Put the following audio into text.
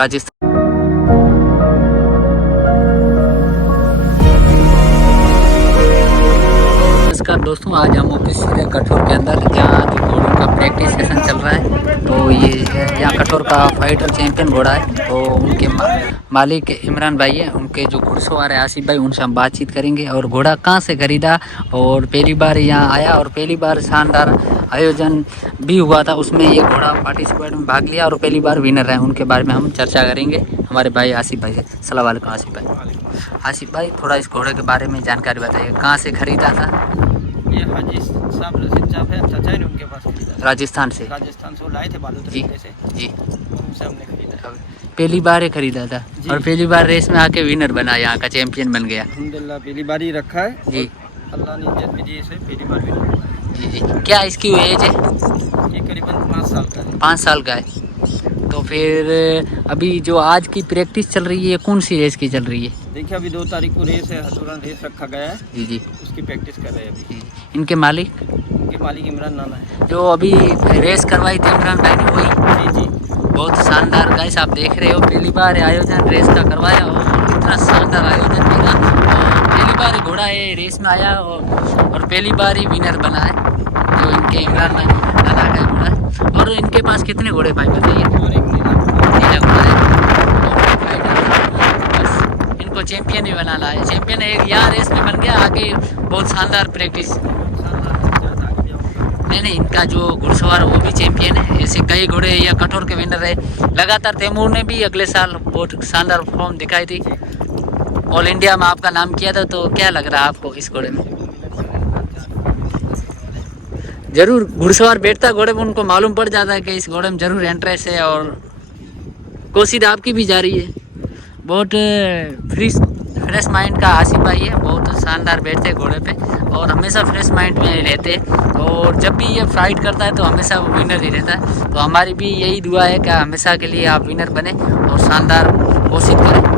राजस्थान। नमस्कार दोस्तों, आज हम ऑफिस कठोर के अंदर जहाँ जो घोड़ों का प्रैक्टिस सेशन चल रहा है, तो ये यहाँ कठोर का फाइटर चैंपियन घोड़ा है। तो उनके मालिक इमरान भाई है, उनके जो घुड़सवार है आसिफ भाई, उनसे हम बातचीत करेंगे। और घोड़ा कहाँ से खरीदा और पहली बार यहाँ आया और पहली बार शानदार आयोजन भी हुआ था, उसमें ये घोड़ा पार्टिसिपेट में भाग लिया और पहली बार विनर रहे, उनके बारे में हम चर्चा करेंगे हमारे भाई आसिफ भाई से। अस्सलाम वालेकुम आसिफ भाई। आसिफ भाई, थोड़ा इस घोड़े के बारे में जानकारी बताइए, कहाँ से खरीदा था? ये हाजी साहब रशीद साहब है, चाचा है उनके पास खरीदा। राजस्थान से वो लाए थे बालूतरी से जी। उनसे हमने खरीदा। पहली बार ही खरीदा था और पहली बार रेस में आके विनर बना, यहाँ का चैंपियन बन गया। अल्हम्दुलिल्लाह पहली बार ही रखा है जी। अल्लाह ने इज्जत भी दी, इसे पहली बार विनर हुआ है। जी जी। क्या इसकी एज है? ये करीबन 5 साल का है। 5 साल का है। तो फिर अभी जो आज की प्रैक्टिस चल रही है, कौन सी रेस की चल रही है? देखिए अभी 2 तारीख को रेस है, हसूरन रेस रखा गया है। जी जी। उसकी प्रैक्टिस कर रहे हैं अभी। जी। इनके मालिक? उनके मालिक इमरान नाना है। जो अभी रेस करवाई थी इमरान भाई ने, वही? जी जी। बहुत शानदार गाइस, आप देख रहे हो, पहली बार आयोजन रेस का करवाया और इतना शानदार आयोजन किया और पहली बार ही घोड़ा ये रेस में आया और पहली बार ही विनर बना है, जो इनके इमरान नाना का घोड़ा है। और इनके पास कितने घोड़े भाई बताइए? और एक नीला घोड़ा है। बस इनको चैंपियन ही बनाना है। चैंपियन एक यहाँ रेस में बन गया, आगे बहुत शानदार प्रैक्टिस। नहीं, इनका जो घुड़सवार वो भी चैंपियन है, ऐसे कई घोड़े या कठोर के विनर है। लगातार तैमूर ने भी अगले साल बहुत शानदार फॉर्म दिखाई थी, ऑल इंडिया में आपका नाम किया था। तो क्या लग रहा है आपको इस घोड़े में? जरूर घुड़सवार बैठता घोड़े में, उनको मालूम पड़ जाता है कि इस घोड़े में जरूर इंटरेस्ट है और कोशिश आपकी भी जारी है। बहुत फ्रेश माइंड का आसिफ भाई है, बहुत शानदार बैठते घोड़े पे और हमेशा फ्रेश माइंड में रहते हैं। और जब भी ये फाइट करता है तो हमेशा वो विनर ही रहता है। तो हमारी भी यही दुआ है कि हमेशा के लिए आप विनर बने और शानदार कोशिश करें।